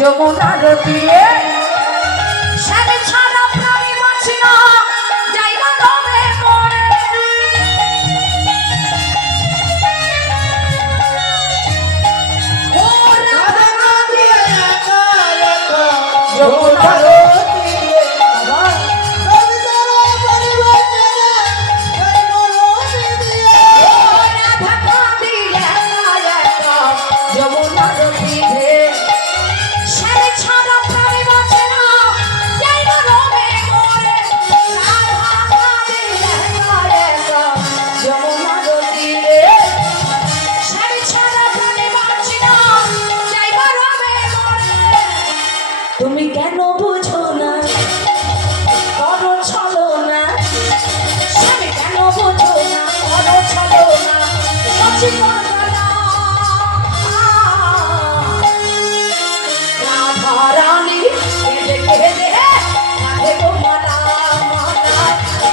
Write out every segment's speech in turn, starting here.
যমুনার তীরে সারে ছাড়া প্রাণী বাঁচি না যাইবা রবে মরে ও রাধা নদী একা একা যমুনার তীরে বাবা রবি তারা প্রাণী বাঁচি না যাইবা রবে দিয়ে ও রাধা নদী একা একা যমুনার তীরে তুমি কেন বুঝো না করো চলো না স্বামী কেন বুঝো না করো চলো না সচি করো না রাধা রানী কেঁদে কেঁদে কাঁদে গো মালা মালা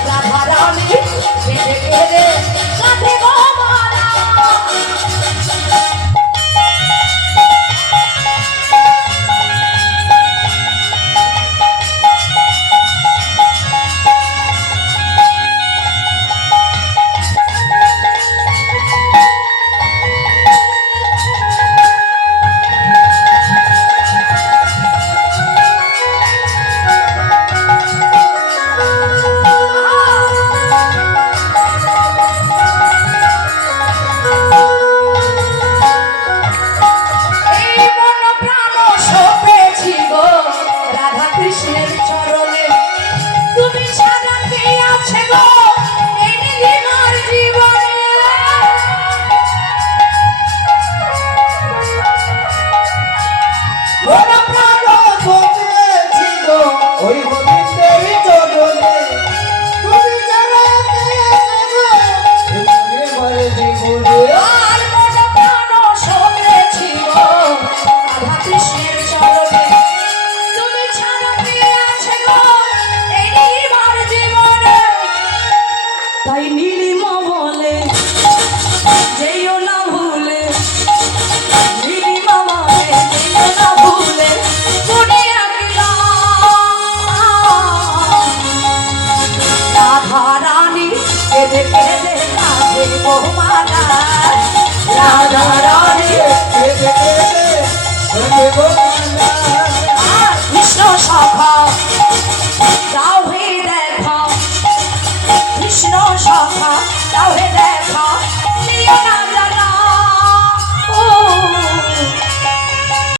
রাধা রানী কেঁদে কেঁদে কাঁদে গো মালা কৃষ্ণের চরণে তুমি ছাড়া কে আছে গো এই নীলিমার জীবনে মন প্রাণ সপেছি গো ওই গোবিন্দের চরণে তুমি ছাড়া কে আছে গো এই নীলিমার জীবনে আর মন প্রাণ সপেছি গো রাধা কৃষ্ণের চরণে তাই নীলিমা বলে যেও না ভুলে নীলিমা বলে যেও না ভুলে মনে রাখলাম রাধা রানী কেঁদে কেঁদে কাঁদে গো মালা রাধা রানী কেঁদে কেঁদে কাঁদে গো মালা আর কৃষ্ণ সখা যাও হে দেখা কৃষ্ণ সখা তাহলে দেখা